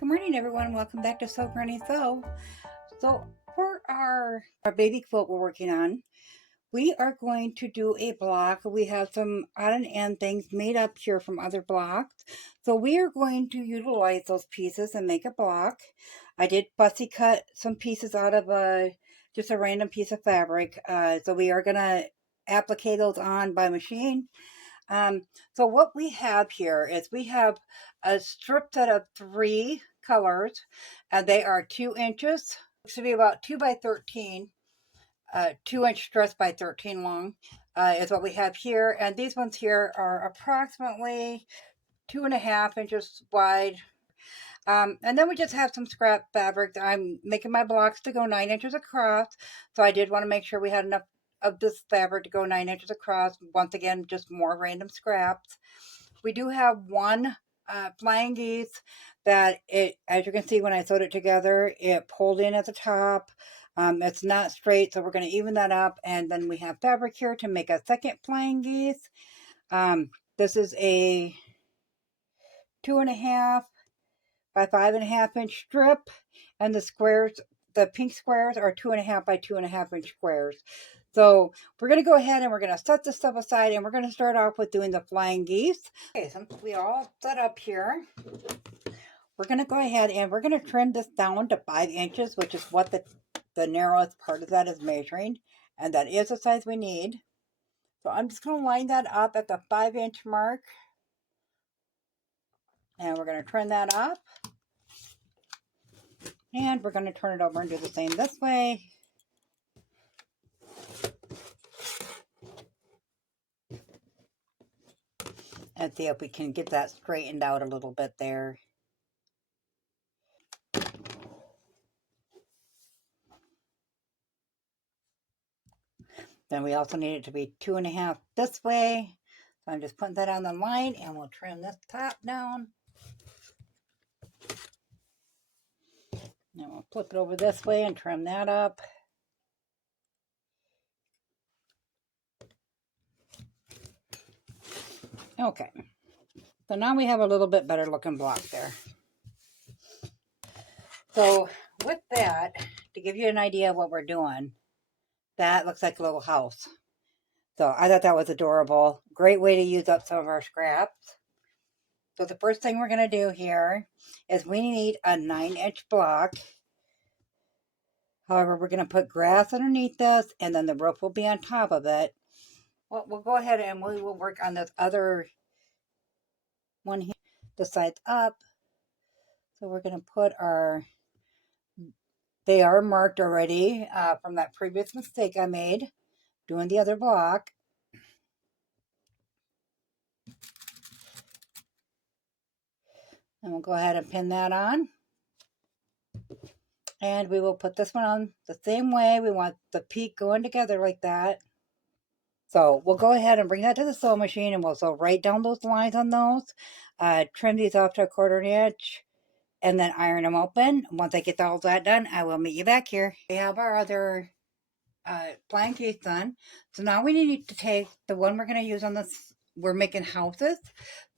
Good morning, everyone. Welcome back to Sew Granny Sew. So for our baby quilt we're working on, we are going to do a block. We have some odd and end things made up here from other blocks. So we are going to utilize those pieces and make a block. I did fussy cut some pieces out of just a random piece of fabric. So we are going to applique those on by machine. So what we have here is we have a strip set of 3 colors, and they are 2 inches. It should be about 2 by 13, 2-inch dress by 13 long is what we have here. And these ones here are approximately 2.5 inches wide. And then we just have some scrap fabric. I'm making my blocks to go 9 inches across, so I did want to make sure we had enough of this fabric to go 9 inches across. Once again, just more random scraps. We do have one flying geese that as you can see when I sewed it together, it pulled in at the top. It's not straight, so we're going to even that up. And then we have fabric here to make a second flying geese. This is a 2.5 by 5.5 inch strip, and the squares, the pink squares, are 2.5 by 2.5 inch squares. So we're going to go ahead and we're going to set this stuff aside, and we're going to start off with doing the flying geese. Okay, since we all set up here, we're going to go ahead and we're going to trim this down to 5 inches, which is what the narrowest part of that is measuring, and that is the size we need. So I'm just going to line that up at the 5-inch mark, and we're going to trim that up. And we're going to turn it over and do the same this way. And see if we can get that straightened out a little bit there. Then we also need it to be 2.5 this way. So I'm just putting that on the line, and we'll trim this top down. And we'll flip it over this way and trim that up. Okay. So now we have a little bit better looking block there. So with that, to give you an idea of what we're doing, that looks like a little house. So I thought that was adorable. Great way to use up some of our scraps. So the first thing we're going to do here is we need a 9-inch block. However, we're going to put grass underneath this, and then the roof will be on top of it. Well, we'll go ahead and we will work on this other one here, the sides up. So we're going to put our, they are marked already from that previous mistake I made doing the other block. And we'll go ahead and pin that on. And we will put this one on the same way. We want the peak going together like that. So we'll go ahead and bring that to the sewing machine, and we'll sew right down those lines on those. Trim these off to 1/4 inch, and then iron them open. Once I get all that done, I will meet you back here. We have our other flying geese done. So now we need to take the one we're going to use on this. We're making houses.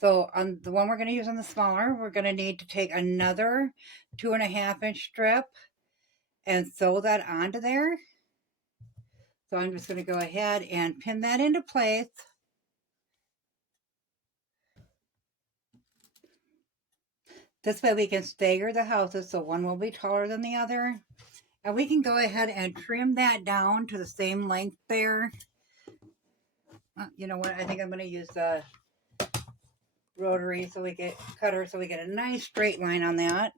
So on the one we're going to use on the smaller, we're going to need to take another 2.5 inch strip and sew that onto there. So I'm just going to go ahead and pin that into place. This way we can stagger the houses, so one will be taller than the other. And we can go ahead and trim that down to the same length there. You know what? I think I'm going to use the rotary so we get cutter so we get a nice straight line on that.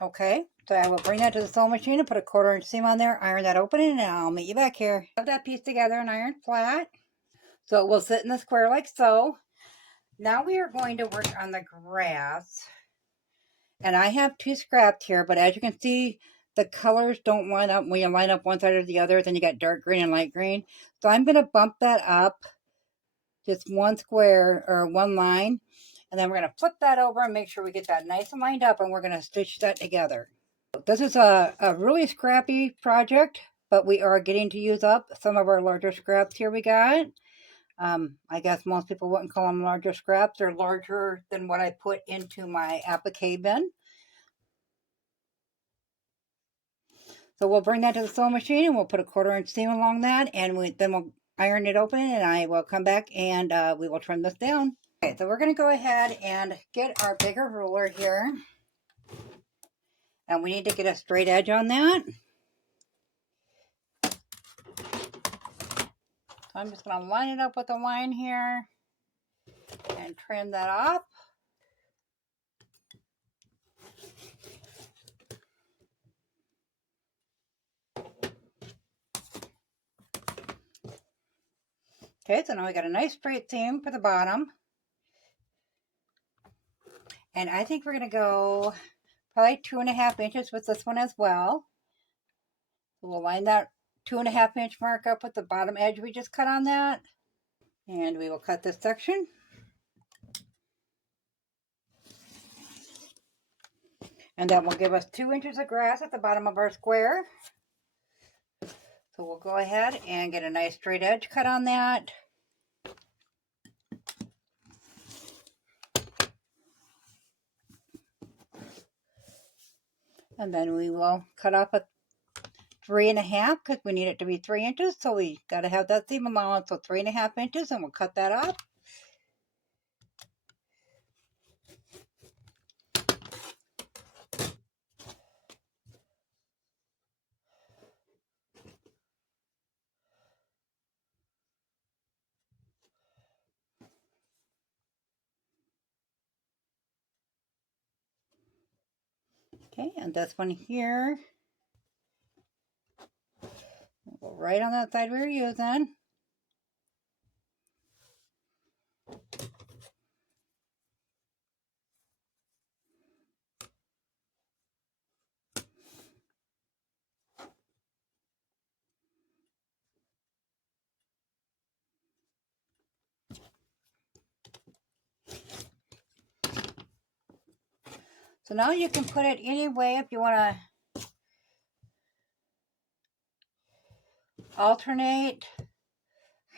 Okay, so I will bring that to the sewing machine and put a 1/4 inch seam on there, iron that open, and I'll meet you back here. Have that piece together and iron flat. So it will sit in the square like so. Now we are going to work on the grass. And I have 2 scraps here, but as you can see, the colors don't line up. When you line up one side or the other, then you got dark green and light green. So I'm going to bump that up just one square or one line. And then we're going to flip that over and make sure we get that nice and lined up, and we're going to stitch that together. This is a really scrappy project, but we are getting to use up some of our larger scraps here we got. I guess most people wouldn't call them larger scraps. They're larger than what I put into my applique bin. So we'll bring that to the sewing machine and we'll put a 1/4 inch seam along that, and then we'll iron it open, and I will come back and we will trim this down. Okay, so we're going to go ahead and get our bigger ruler here, and we need to get a straight edge on that. So I'm just going to line it up with the line here and trim that off. Okay, so now we got a nice straight seam for the bottom. And I think we're going to go probably 2.5 inches with this one as well. So we'll line that 2.5 inch mark up with the bottom edge we just cut on that. And we will cut this section. And that will give us 2 inches of grass at the bottom of our square. So we'll go ahead and get a nice straight edge cut on that. And then we will cut off a 3.5 because we need it to be 3 inches. So we got to have that seam allowance, so 3.5 inches, and we'll cut that off. Okay, and this one here, we'll go right on that side we were using. So now you can put it any way if you want to alternate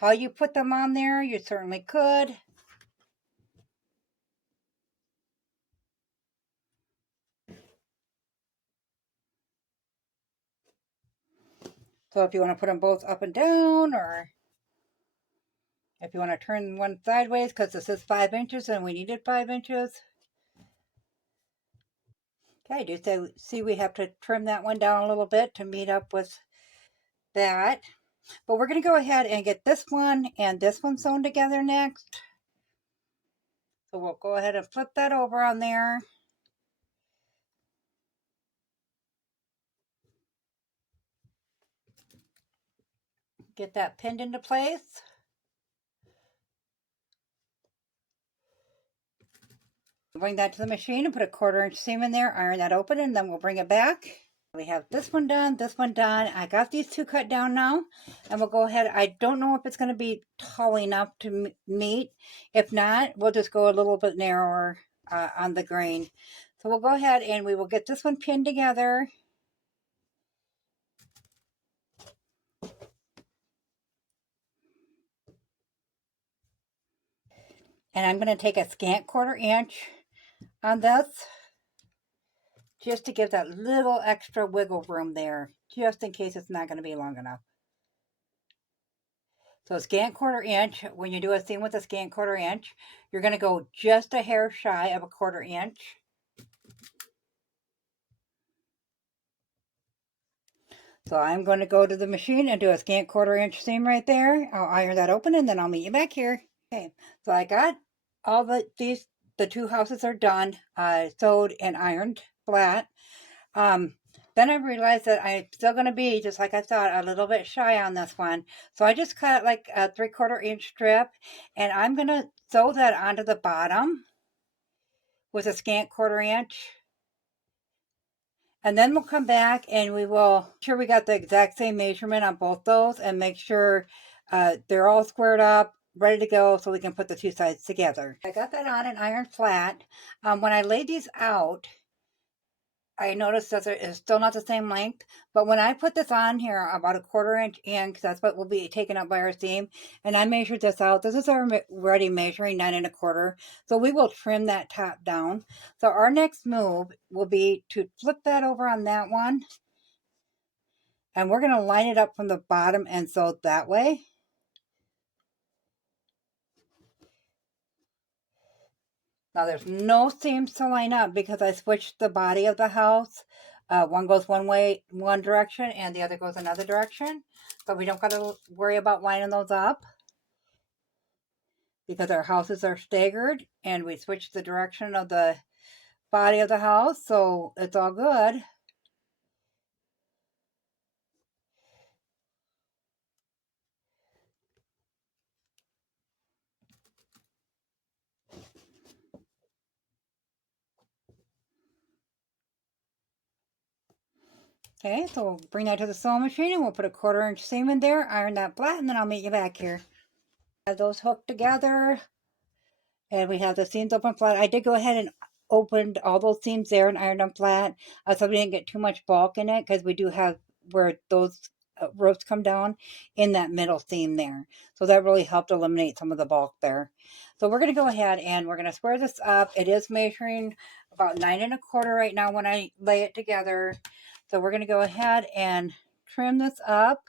how you put them on there. You certainly could. So if you want to put them both up and down, or if you want to turn one sideways because this is 5 inches and we needed 5 inches. Okay, do you see we have to trim that one down a little bit to meet up with that. But we're going to go ahead and get this one and this one sewn together next. So we'll go ahead and flip that over on there. Get that pinned into place. Bring that to the machine and put a 1/4 inch seam in there, iron that open, and then we'll bring it back. We have this one done, this one done. I got these two cut down now, and we'll go ahead. I don't know if it's going to be tall enough to meet. If not, we'll just go a little bit narrower on the grain. So we'll go ahead and we will get this one pinned together. And I'm going to take a scant 1/4 inch on this, just to give that little extra wiggle room there, just in case it's not going to be long enough. So scant 1/4 inch, when you do a seam with a scant 1/4 inch, you're going to go just a hair shy of a 1/4 inch. So I'm going to go to the machine and do a scant 1/4 inch seam right there. I'll iron that open and then I'll meet you back here. Okay, so I got all the two houses are done, sewed and ironed flat. Then I realized that I'm still going to be, just like I thought, a little bit shy on this one. So I just cut like a 3/4 inch strip, and I'm going to sew that onto the bottom with a scant 1/4 inch. And then we'll come back and we will make sure we got the exact same measurement on both those and make sure they're all squared up, ready to go, so we can put the two sides together. I got that on and ironed flat. When I laid these out, I noticed that it is still not the same length, but when I put this on here about a 1/4 inch in, because that's what will be taken up by our seam, and I measured this out. This is already measuring 9 1/4, so we will trim that top down. So our next move will be to flip that over on that one, and we're going to line it up from the bottom and sew that way. Now there's no seams to line up because I switched the body of the house. One goes one way, one direction, and the other goes another direction. So we don't got to worry about lining those up because our houses are staggered and we switched the direction of the body of the house. So it's all good. Okay, so we'll bring that to the sewing machine and we'll put a 1/4 inch seam in there, iron that flat, and then I'll meet you back here. Have those hooked together. And we have the seams open flat. I did go ahead and opened all those seams there and ironed them flat, so we didn't get too much bulk in it, because we do have where those ropes come down in that middle seam there. So that really helped eliminate some of the bulk there. So we're going to go ahead and we're going to square this up. It is measuring about 9 1/4 right now when I lay it together. So we're going to go ahead and trim this up.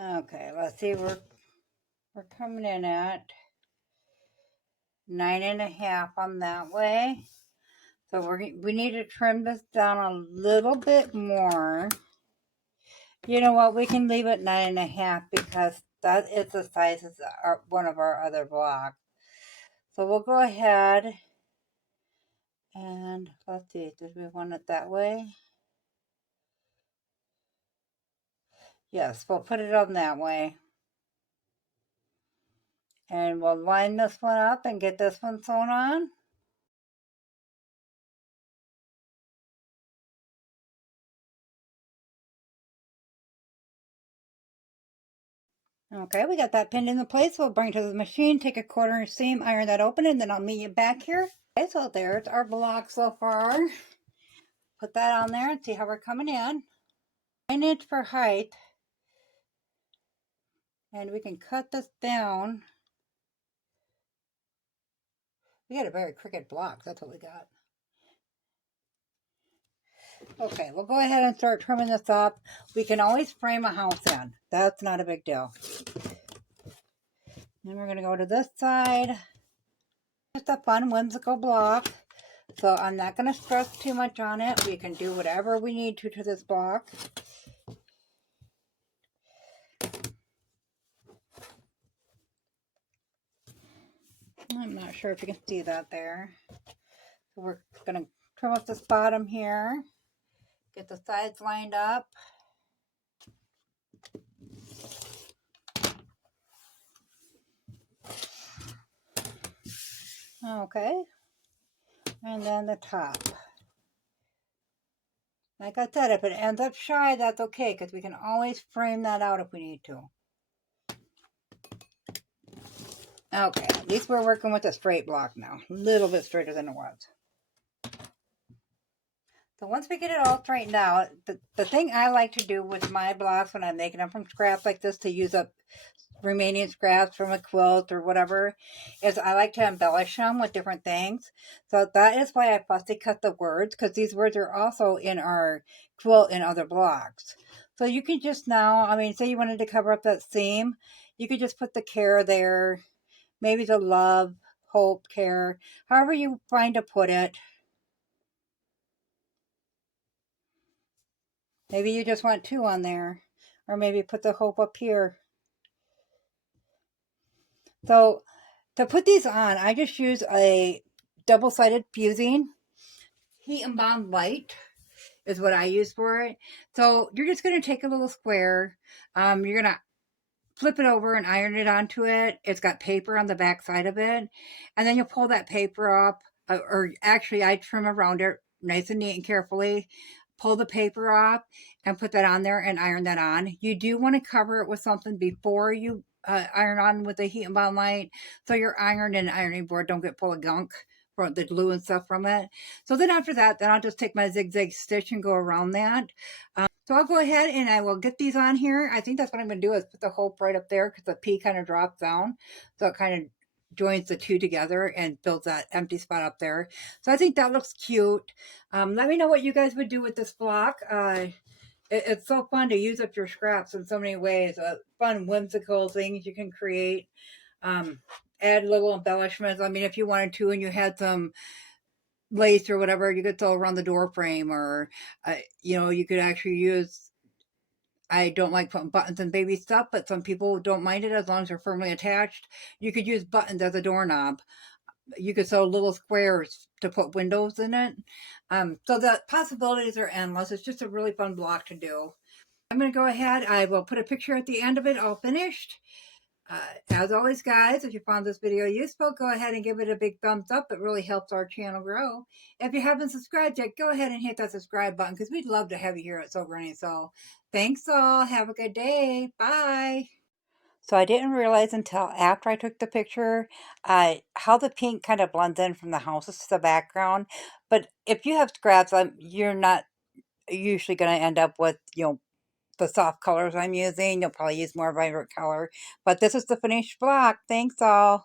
Okay, let's see, we're coming in at 9 1/2 on that way. So we need to trim this down a little bit more. You know what? We can leave it 9 1/2 because that is the size of one of our other blocks. So we'll go ahead and let's see. Did we want it that way? Yes, we'll put it on that way. And we'll line this one up and get this one sewn on. Okay, we got that pinned into place. We'll bring it to the machine, take a 1/4 inch seam, iron that open, and then I'll meet you back here. Okay, so there's our block so far. Put that on there and see how we're coming in. 9 inch for height. And we can cut this down. We got a very crooked block. That's what we got. Okay, we'll go ahead and start trimming this up. We can always frame a house in. That's not a big deal. Then we're going to go to this side. It's a fun, whimsical block. So I'm not going to stress too much on it. We can do whatever we need to this block. I'm not sure if you can see that there. So we're going to trim up this bottom here. Get the sides lined up. Okay. And then the top. Like I said, if it ends up shy, that's okay, because we can always frame that out if we need to. Okay, at least we're working with a straight block now. A little bit straighter than it was. So once we get it all straightened out, the thing I like to do with my blocks when I'm making them from scraps like this to use up remaining scraps from a quilt or whatever, is I like to embellish them with different things. So that is why I fussy cut the words, because these words are also in our quilt and other blocks. So you can just now, I mean, say you wanted to cover up that seam, you could just put the care there, maybe the love, hope, care, however you find to put it. Maybe you just want 2 on there, or maybe put the hope up here. So to put these on, I just use a double-sided fusing. Heat and Bond Light is what I use for it. So you're just going to take a little square. You're going to flip it over and iron it onto it. It's got paper on the back side of it. And then you'll pull that paper up or actually I trim around it nice and neat and carefully, pull the paper off and put that on there and iron that on. You do want to cover it with something before you iron on with the heat and bound light, so your iron and ironing board don't get full of gunk from the glue and stuff from it. So then after that, then I'll just take my zigzag stitch and go around that. So I'll go ahead and I will get these on here. I think that's what I'm going to do is put the hope right up there because the P kind of drops down. So it kind of joins the two together and fills that empty spot up there. So I think that looks cute. Let me know what you guys would do with this block. It's so fun to use up your scraps in so many ways. Fun, whimsical things you can create. Add little embellishments. I mean, if you wanted to and you had some lace or whatever, you could throw around the door frame, or you could actually use. I don't like putting buttons in baby stuff, but some people don't mind it as long as they're firmly attached. You could use buttons as a doorknob. You could sew little squares to put windows in it. So the possibilities are endless. It's just a really fun block to do. I'm going to go ahead. I will put a picture at the end of it all finished. As always, guys, if you found this video useful, go ahead and give it a big thumbs up. It really helps our channel grow. If you haven't subscribed yet, go ahead and hit that subscribe button because we'd love to have you here at Sew Granny Sew. Thanks all. Have a good day. Bye. So I didn't realize until after I took the picture how the pink kind of blends in from the houses to the background. But if you have scraps, you're not usually going to end up with, the soft colors I'm using. You'll probably use more vibrant color. But this is the finished block. Thanks all.